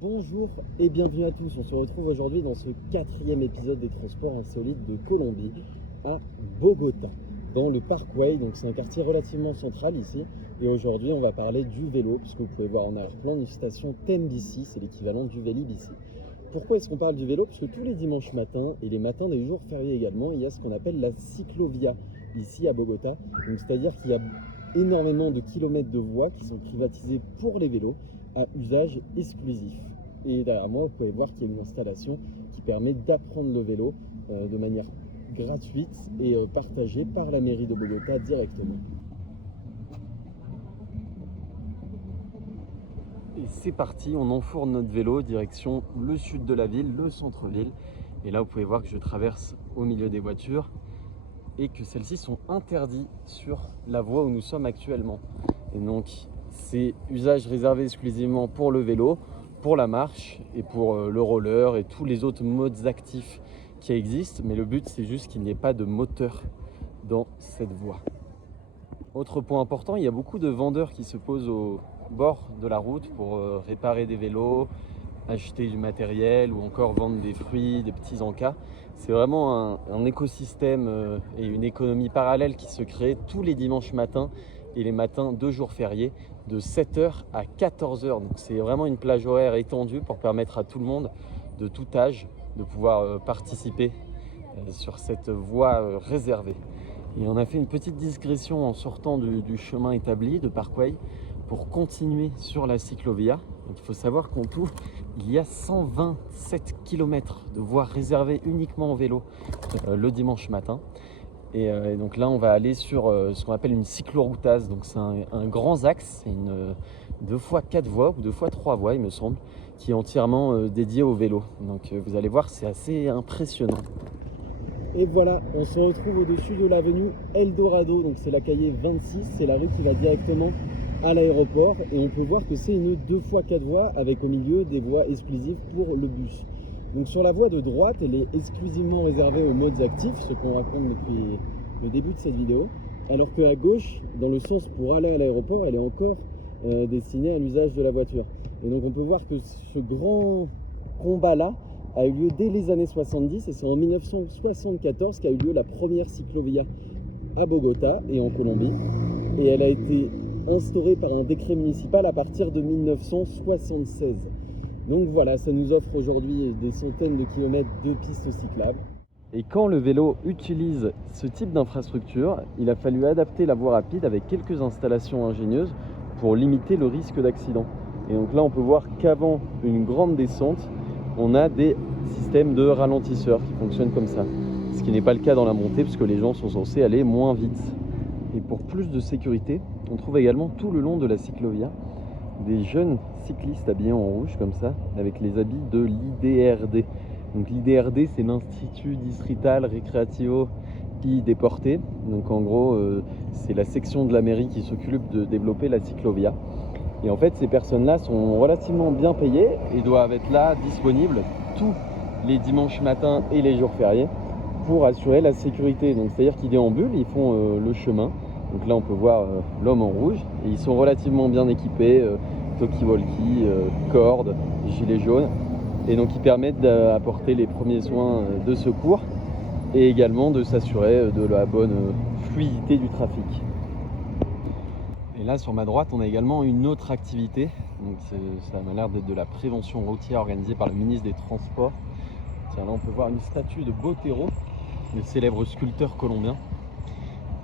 Bonjour et bienvenue à tous. On se retrouve aujourd'hui dans ce quatrième épisode des transports insolites de Colombie à Bogota, dans le Parkway. Donc c'est un quartier relativement central ici. Et aujourd'hui, on va parler du vélo, puisque vous pouvez voir en arrière-plan une station Tembici, c'est l'équivalent du Vélib ici. Pourquoi est-ce qu'on parle du vélo? Parce que tous les dimanches matins et les matins des jours fériés également, il y a ce qu'on appelle la cyclovia ici à Bogota. Donc c'est-à-dire qu'il y a énormément de kilomètres de voies qui sont privatisées pour les vélos à usage exclusif. Et derrière moi, vous pouvez voir qu'il y a une installation qui permet d'apprendre le vélo de manière gratuite et partagée par la mairie de Bogota directement. Et c'est parti, on enfourne notre vélo direction le sud de la ville, le centre-ville. Et là, vous pouvez voir que je traverse au milieu des voitures et que celles-ci sont interdites sur la voie où nous sommes actuellement. Et donc, c'est usage réservé exclusivement pour le vélo, pour la marche et pour le roller et tous les autres modes actifs qui existent. Mais le but, c'est juste qu'il n'y ait pas de moteur dans cette voie. Autre point important, il y a beaucoup de vendeurs qui se posent au bord de la route pour réparer des vélos, acheter du matériel ou encore vendre des fruits, des petits encas. C'est vraiment un écosystème et une économie parallèle qui se crée tous les dimanches matins et les matins de jours fériés de 7h à 14h. Donc c'est vraiment une plage horaire étendue pour permettre à tout le monde de tout âge de pouvoir participer sur cette voie réservée. Et on a fait une petite digression en sortant du chemin établi de Parkway pour continuer sur la cyclovia. Donc il faut savoir qu'en tout, il y a 127 km de voies réservées uniquement au vélo le dimanche matin. Et donc là, on va aller sur ce qu'on appelle une cycloroutase. Donc c'est un grand axe, c'est une 2x4 voies ou 2x3 voies, il me semble, qui est entièrement dédié au vélo. Donc vous allez voir, c'est assez impressionnant. Et voilà, on se retrouve au-dessus de l'avenue Eldorado. Donc c'est la cahier 26, c'est la rue qui va directement à l'aéroport. Et on peut voir que c'est une 2x4 voies avec au milieu des voies exclusives pour le bus. Donc sur la voie de droite, elle est exclusivement réservée aux modes actifs, ce qu'on raconte depuis le début de cette vidéo. Alors qu'à gauche, dans le sens pour aller à l'aéroport, elle est encore destinée à l'usage de la voiture. Et donc on peut voir que ce grand combat-là a eu lieu dès les années 70 et c'est en 1974 qu'a eu lieu la première cyclovia à Bogota et en Colombie. Et elle a été instaurée par un décret municipal à partir de 1976. Donc voilà, ça nous offre aujourd'hui des centaines de kilomètres de pistes cyclables. Et quand le vélo utilise ce type d'infrastructure, il a fallu adapter la voie rapide avec quelques installations ingénieuses pour limiter le risque d'accident. Et donc là, on peut voir qu'avant une grande descente, on a des systèmes de ralentisseurs qui fonctionnent comme ça. Ce qui n'est pas le cas dans la montée, puisque les gens sont censés aller moins vite. Et pour plus de sécurité, on trouve également tout le long de la cyclovia des jeunes cyclistes habillés en rouge comme ça, avec les habits de l'IDRD. Donc l'IDRD, c'est l'Institut Distrital Recreativo y Deporte. Donc en gros, c'est la section de la mairie qui s'occupe de développer la cyclovia. Et en fait, ces personnes-là sont relativement bien payées et doivent être là, disponibles tous les dimanches matins et les jours fériés pour assurer la sécurité. Donc c'est-à-dire qu'ils déambulent, ils font le chemin. Donc là, on peut voir l'homme en rouge et ils sont relativement bien équipés, talkie-walkie, cordes, gilets jaunes. Et donc, ils permettent d'apporter les premiers soins de secours et également de s'assurer de la bonne fluidité du trafic. Et là, sur ma droite, on a également une autre activité. Donc, ça m'a l'air d'être de la prévention routière organisée par le ministre des Transports. Tiens, là, on peut voir une statue de Botero, le célèbre sculpteur colombien.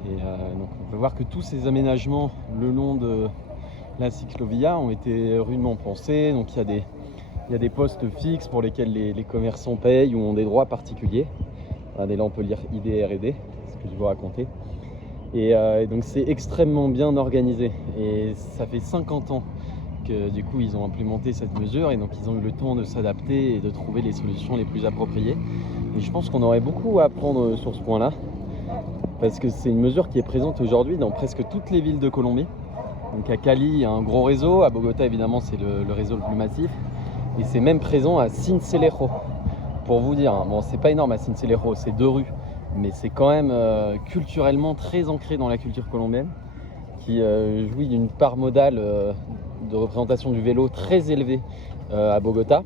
Et donc on peut voir que tous ces aménagements le long de la cyclovia ont été rudement pensés. Donc il y a des postes fixes pour lesquels les commerçants payent ou ont des droits particuliers. Regardez, là on peut lire IDRD, c'est ce que je vous raconter. Et donc c'est extrêmement bien organisé. Et ça fait 50 ans que du coup ils ont implémenté cette mesure et donc ils ont eu le temps de s'adapter et de trouver les solutions les plus appropriées. Et je pense qu'on aurait beaucoup à apprendre sur ce point-là. Parce que c'est une mesure qui est présente aujourd'hui dans presque toutes les villes de Colombie. Donc à Cali, il y a un gros réseau. À Bogota, évidemment, c'est le réseau le plus massif. Et c'est même présent à Sincelejo. Pour vous dire, bon, c'est pas énorme à Sincelejo, c'est 2 rues. Mais c'est quand même culturellement très ancré dans la culture colombienne, qui jouit d'une part modale de représentation du vélo très élevée à Bogota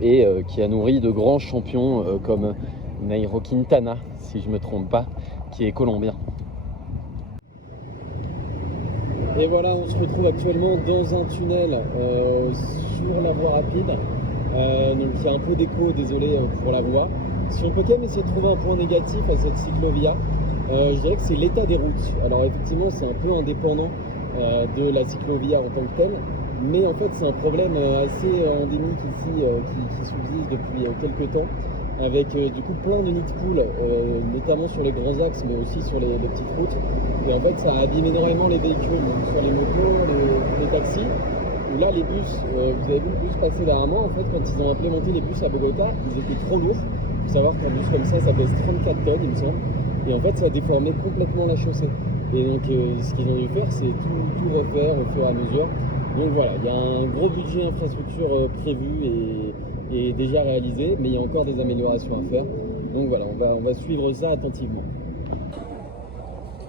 et qui a nourri de grands champions comme Nairo Quintana, si je ne me trompe pas, qui est colombien. Et voilà, on se retrouve actuellement dans un tunnel sur la voie rapide. Donc il y a un peu d'écho, désolé pour la voix. Si on peut quand même essayer de trouver un point négatif à cette cyclovia, je dirais que c'est l'état des routes. Alors effectivement, c'est un peu indépendant de la cyclovia en tant que telle, mais en fait c'est un problème assez endémique ici qui subsiste depuis quelques temps, avec du coup plein de nids de poules, notamment sur les grands axes, mais aussi sur les petites routes. Et en fait ça abîme énormément les véhicules, donc sur les motos, les taxis. Où là les bus, vous avez vu le bus passer derrière moi, en fait quand ils ont implémenté les bus à Bogota, ils étaient trop lourds. Il faut savoir qu'un bus comme ça pèse 34 tonnes il me semble. Et en fait ça a déformé complètement la chaussée. Et donc ce qu'ils ont dû faire c'est tout refaire au fur et à mesure. Donc voilà, il y a un gros budget infrastructure prévu et déjà réalisé, mais il y a encore des améliorations à faire. Donc voilà, on va suivre ça attentivement.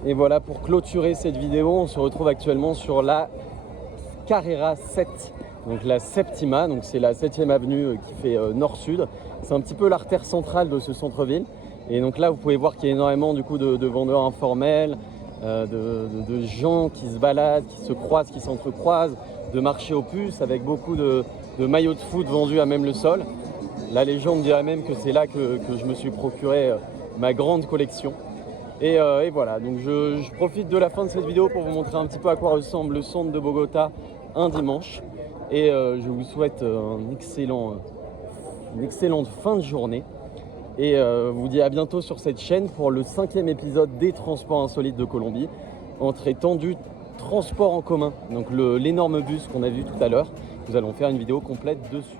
Et voilà, pour clôturer cette vidéo, on se retrouve actuellement sur la Carrera 7, donc la Septima, donc c'est la 7e avenue qui fait nord-sud. C'est un petit peu l'artère centrale de ce centre-ville. Et donc là, vous pouvez voir qu'il y a énormément du coup de vendeurs informels, de gens qui se baladent, qui se croisent, qui s'entrecroisent, de marchés aux puces avec beaucoup de maillots de foot vendus à même le sol. La légende dirait même que c'est là que je me suis procuré ma grande collection. Et voilà, donc je profite de la fin de cette vidéo pour vous montrer un petit peu à quoi ressemble le centre de Bogota un dimanche. Et je vous souhaite une excellente fin de journée. Et vous dis à bientôt sur cette chaîne pour le 5e épisode des Transports Insolites de Colombie, en traitant du transport en commun, donc l'énorme bus qu'on a vu tout à l'heure. Nous allons faire une vidéo complète dessus.